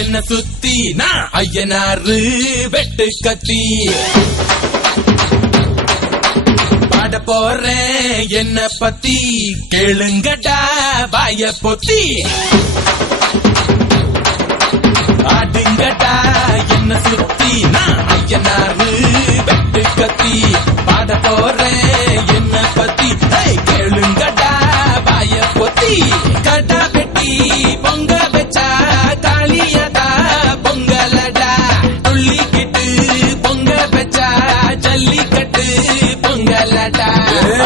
என்ன சுத்தி நான் ஐயனாரு வெட்டு கத்தி பாட போறேன் என்ன பத்தி கேளுங்கடா வாய பொத்தி ஆடுங்கடா என்ன சுத்தி நான் ஐயனாரு வெட்டு கத்தி பாட போறேன் என்ன பத்தி கேளுங்கடா வாய பொத்தி கடா பெட்டி பொங்க வச்சா காளியதா பொங்கலடா துள்ளிக்கிட்டு பொங்க வச்சா ஜல்லிக்கட்டு பொங்கலடா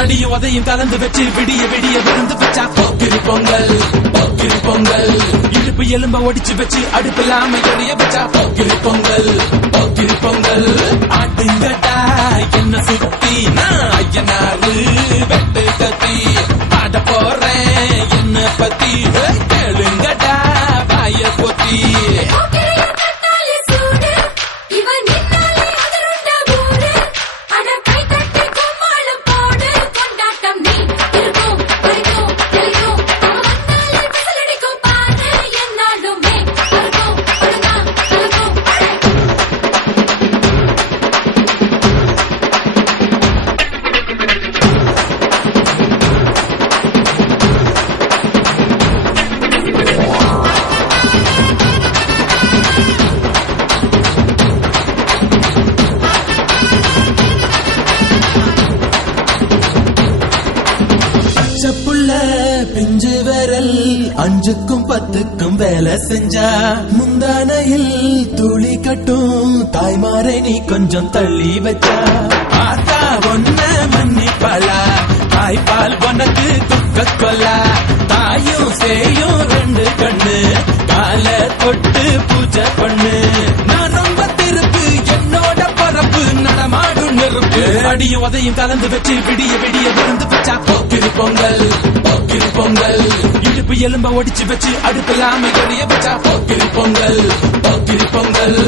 அடியும் உதையும் கலந்து வச்சு விடிய விடிய விருந்து வச்சா போக்கிரி பொங்கல் போக்கிரி பொங்கல் இடுப்பு எலும்ப ஒடிச்சு வச்சு அடுப்பில்லாம எரிய வச்சா போக்கிரி பொங்கல் போக்கிரி பொங்கல் ஆட்டுங்கடா என்ன சுத்தி நான் ஐயனாரு வெட்டு கத்தி பாட போறேன் என்ன பத்தி கேளுங்கடா வாய பொத்தி பிஞ்சு விரல் 5க்கும் 10க்கும் வேலை செஞ்சா முந்தானையில் துளி கட்டும் தாய்மாரை நீ கொஞ்சம் தள்ளி வச்சா ஆத்தா ஒன்ன மன்னிப்பாளா தாய்ப்பால் உனக்கு துக்க கொல்லா தாயும் சேயும் 2 கண்ணு கால தொட்டு பூஜை பண்ணு நான் ரொம்ப திருப்பு என்னோட பரப்பு நடமாடும் நெருப்பு அடியும் உதையும் கலந்து வச்சு விடிய விடிய விருந்து வச்சா போக்கிரி பொங்கல் போக்கிரி பொங்கல் இடுப்பு எலும்ப ஒடிச்சு வச்சு அடுப்பில்லாம எரிய வச்சா போக்கிரி பொங்கல் போக்கிரி பொங்கல்